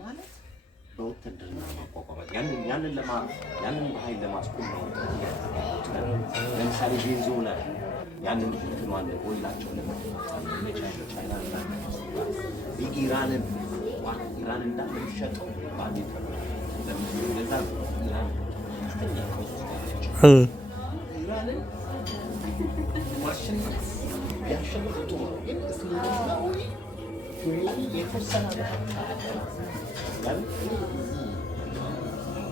ማለት በወታደርና ማቋቋም ያንን ኃይል ለማስቆም ነው። ለምሳሌ ቬንዙዌላ ያንን እንትኗን ኦይላቸው ቻይና ኢራንን እንደሚሸጠው በአሜሪካ ለዛ ኢራን ኢራንን ማሸነፍ ያሸነፍ ጥሩ ነው፣ ግን እስልምናዊ የተወሰነ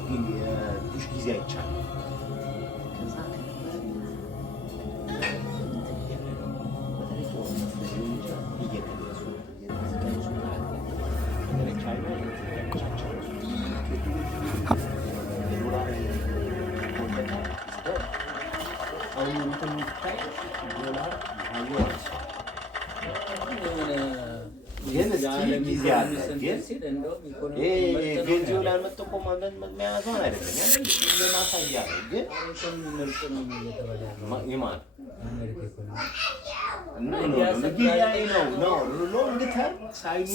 ግን የዱሽ ጊዜ አይቻልም። ከዛ ቬንዙዌላ መጥቶ መያዟን አይደለም ያንን ለማሳያ ነው። ግን ይማን ጊዜያዊ ነው። ሎንግ ተርም ቻይና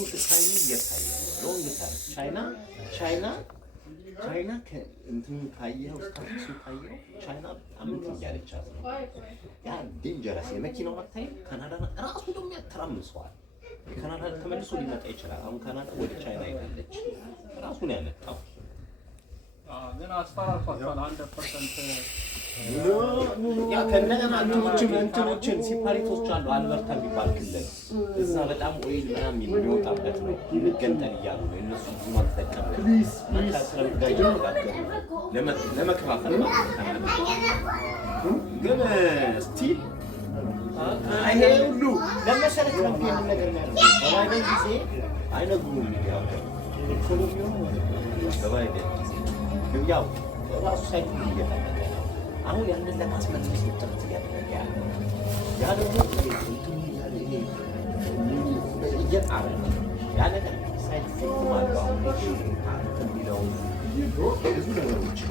እየታየ ነው። ሎንግ ተርም ቻይና ከእንትኑ ካየኸው ስታቱሱ ካየኸው ቻይና አመት እያለቻት ነው። ያ ዴንጀረስ የመኪናው አታይ ካናዳ ራሱ ደግሞ ያተራምሰዋል። ካናዳ ተመልሶ ሊመጣ ይችላል። አሁን ካናዳ ወደ ቻይና ይላለች ራሱን ያመጣው ግን አስፈራርቷቸዋል 100%። ያ ከነገና እንትኖችን ሲፓሪቶች አሉ። አልበርታ የሚባል ክልል እዛ በጣም ኦይል ምናምን የሚወጣበት ነው። ይገንጠል እያሉ ነው እነሱ ብዙ ማተጠቀም ከትረምፕ ጋር እየተነጋገሩ ለመከፋፈል ማለት ግን ስቲል ይሄ ሁሉ ለመሰረት ትረምፕ የሚል ነገር ነው ያለው። በባይደን ጊዜ አይነግሩም ሚዲያው ኢኮኖሚው በባይደን ጊዜ ያው ራሱ ሳይሆን እየተጠቀመ አሁን ያንን ለማስመለስ ጥረት እያደረገ ያለው ያ ደግሞ እየጣረ ነው። ያ ነገር ሳይንቲፊክ ማለት ነው የሚለው ብዙ ነገሮች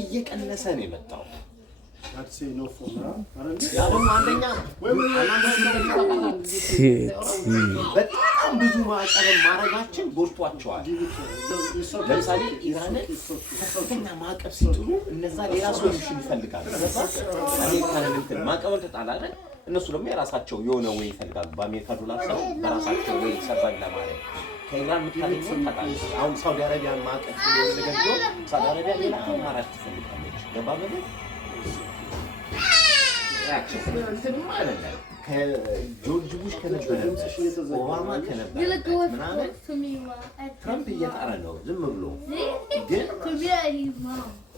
እየቀነሰ ነው የመጣው። በጣም ብዙ ማዕቀብ ማድረጋችን ጎድቷቸዋል። ለምሳሌ ኢራንን ከፍተኛ ማዕቀብ ሲጥሉ እነዛ ሌላ ሶሉሽን ይፈልጋሉ። አሜሪካንን እንትን ማዕቀብን ተጣላ አይደል? እነሱ ደግሞ የራሳቸው የሆነ ወይ ይፈልጋሉ። በአሜሪካ ዶላር ሰው በራሳቸው ወይ ሰርቫይቭ ለማድረግ ከኢራን የምታገኘው ታውቃለህ። አሁን ሳውዲ አረቢያ ማዕቀብ ስለሆነ ነገር ቢሆን ሳውዲ አረቢያ ሌላ አማራጭ ትፈልጋለች። ገባ በለው እንትንም አይደለም ከጆርጅ ቡሽ ከነበረ ኦባማ ከነበረ ምናምን ትራምፕ እየጣረ ነው ዝም ብሎ። ግን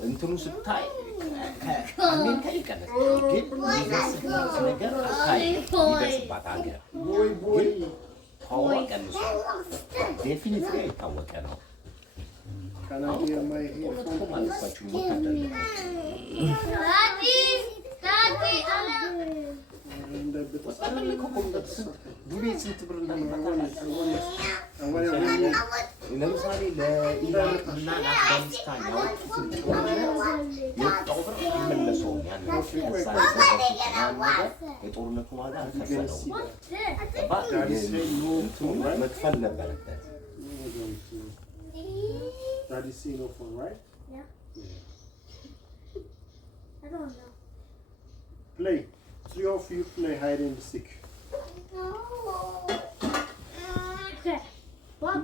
እንትኑ ስታይ ከአሜሪካ ይቀነስ ግን የሚደርስባት ነገር አታይ የሚደርስባት ሀገር ግን ፓወር ቀንሷል። ዴፊኒትሊ የታወቀ ነው። ማለባቸው ወታደር ስንት ብር ለምሳሌ ለኢራቅ እና ለአፍጋኒስታን ያወጡትን የወጣው ብር ይመለሰው የጦርነቱ ዋጋ ከፈለው መክፈል ነበረበት። Play. Three of you play hide and seek.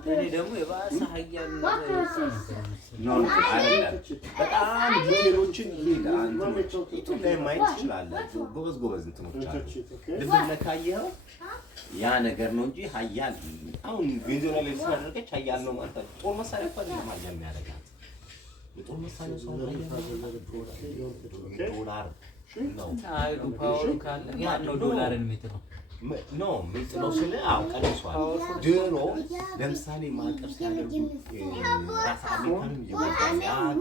እኔ ደግሞ የባሰ ሀያል በጣም ሌሎችን ኢትዮጵያ ማየት ትችላለህ። ጎበዝ እንትኖች አሉ። ልብ ብለህ ካየኸው ያ ነገር ነው እንጂ ሀያል አሁን ቬንዙዌላ ላይ ስላደረገች ሀያል ነው ማለት ጦር መሳሪያ እኮ አይደለም ሀያል የሚያደርጋት የጦር መሳሪያ ሰው ዶላር ነው። አይዱ ፓወር ካለ ያን ነው ዶላርን የሚጥለው ነው የሚጥለው ስለ አው ቀንሷል። ድሮ ለምሳሌ ማዕቀብ ሲያደርጉ ራስ አሜሪካንም ይወጣል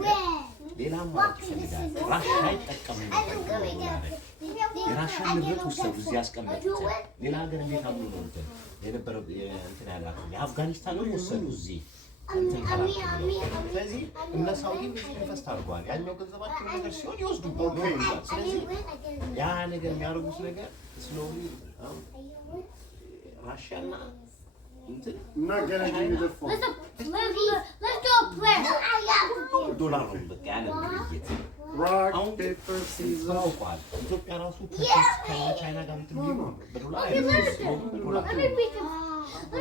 ሌላም ማለት ይፈልጋል። ራሽያ ይጠቀሙ ነበር። የራሽያ ንብረት ወሰዱ እዚህ ያስቀመጡት ሌላ ሀገር እንዴት አብሎ ነው እንትን የነበረው እንትን ያላችሁ የአፍጋኒስታንን ወሰዱ እዚህ ስለዚህ እነ ሳውዲ ኢንቨስት አድርገዋል። ያኛው ገንዘባቸው ነገር ሲሆን ይወስዱበት። ስለዚህ ያ ነገር የሚያደርጉት ነገር ስሎሊ ራሽያና እንትን ዶላር ነው በቃ ያለ ግብይት አሁን ታውቋል። ኢትዮጵያ ራሱ ከቻይና ጋር ምትሉ በዶላር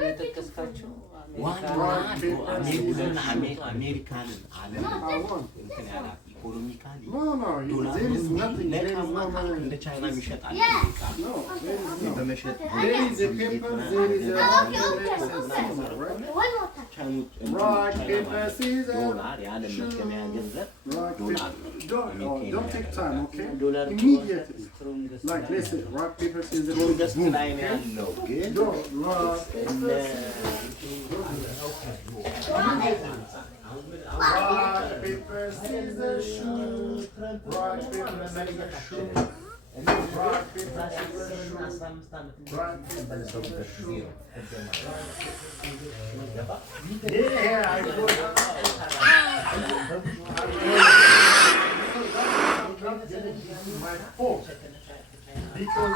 የጠቀስካቸው አሜሪካንን ዓለም እንትን ያላት ኢኮኖሚካሊ እንደ ቻይና ይሸጣል በመሸጥ ዶላር የዓለም መገበያያ ገንዘብ ዶላር ስትሮንገስት ላይ ነው ያለው ግን rock, paper, scissors, shoot. Rock, paper, scissors, shoot. Rock, paper, scissors, shoot. Rock, paper, scissors, shoot. Yeah, I got my phone because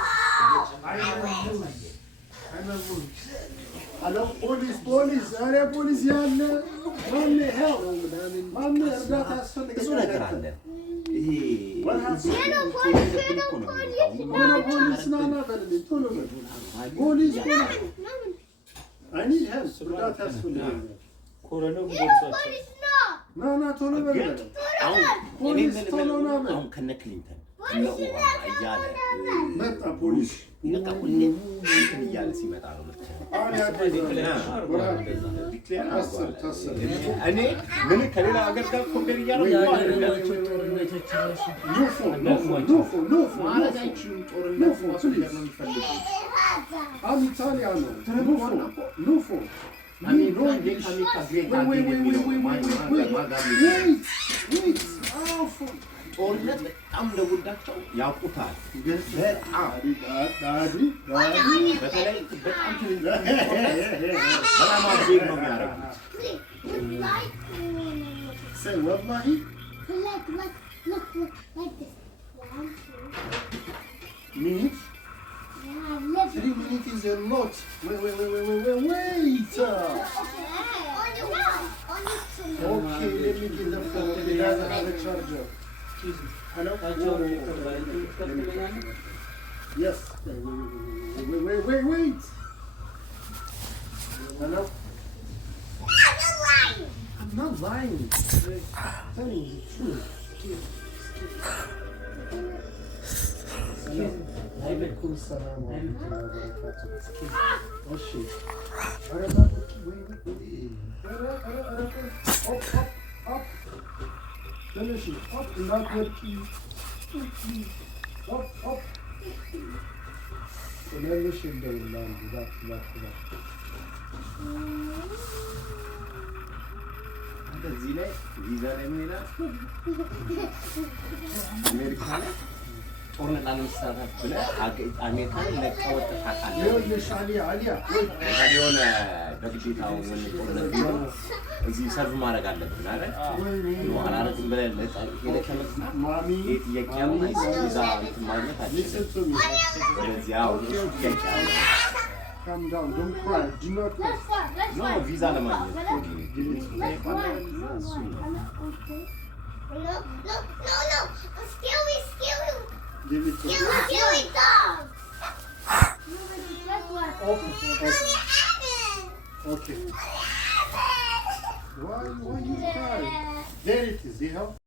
I'm a lose. Hello, police, area police, ያለ ማን ነው? ማን እርዳታ ያስፈልጋል? ብዙ ነገር አለ። ይሄ ፖሊስ ናና በልልኝ ቶሎ በል ፖሊስ I need help እርዳታ ያስፈልጋል። ኮረነው ቦልሷቸው ናና ቶሎ በል ፖሊስ ቶሎ ና በል አሁን ከነ ክሊንተን ከነ ኦባማ እያለ መጣ ፖሊስ በቃ ሁሌም እንትን እያለ ሲመጣ ነው እኔ ምን ከሌላ ሀገር ጋር ኮምፔር እያደረጉ ጦርነት በጣም እንደጎዳቸው ያውቁታል። በተለይ በጣም በጣም አብዜግ ነው የሚያደርጉት። Three minutes is a lot. Wait. Okay, let me get the phone. It doesn't have a charger. Hello? Yes. Wait. Hello? I'm not lying. Telling you the truth. عليكم السلام ورحمة الله وبركاته. ماشي. Up. Finish it. Up. Not your key. Up. Finish it down. Back. እዚህ ላይ ቪዛ ላይ ምን ይላል? አሜሪካ ላይ ጦርነት አለመሳተፍ ብለህ አሜሪካን ለቀህ ወጥተህ ታውቃለህ? አሊያ የሆነ በግዴታው ምን ጦርነት እዚህ ሰርቭ ማድረግ አለብን አይደል? አላረግም ብለህ ሄደህ ከመጣህ ይሄ ጥያቄ ነው። ቪዛ እንትን ማግኘት አለብህ። ስለዚህ አዎ ጥያቄ አለ። Calm down, don't cry. Do not cry. No, visa ለማግኘት No. Scary. Give it to me. Scary dog. Okay. Why you cry? There it is. You help?